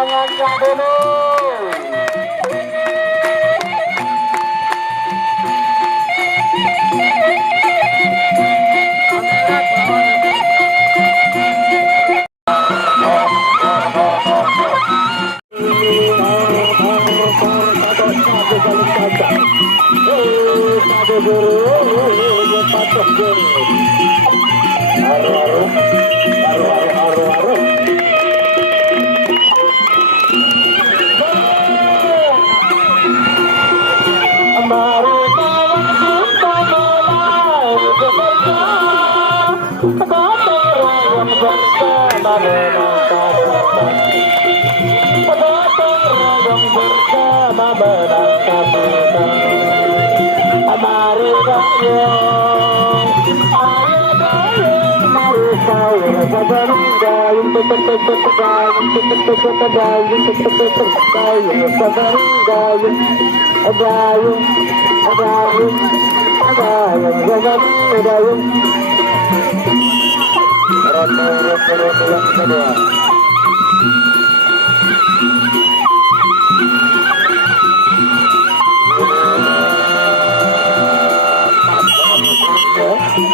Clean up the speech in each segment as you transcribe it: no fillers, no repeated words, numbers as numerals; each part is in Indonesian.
tangannya dulu.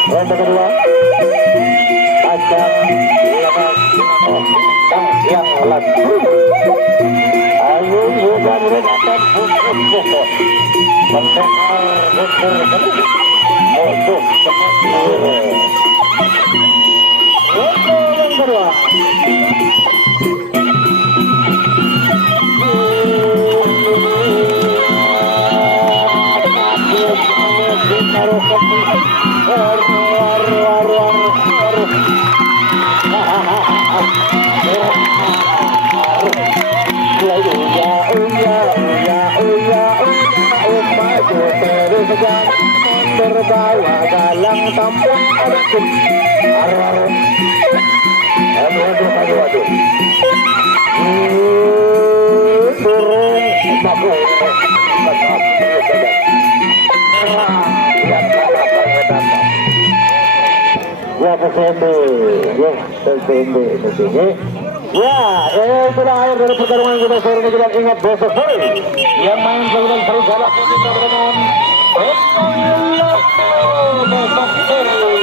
Ronde kedua pasang yang lalu. Ayo bukan redakan pukul mendengar untuk yang kedua. Terbawa dalam tampung adikun. Aduh. Turun bagus. Ya kesembe. Ya, itulah akhir dari pertarungan kita sore ini. Kita ingat besok sore yang main sebulan seru galak kita dengan besok sore.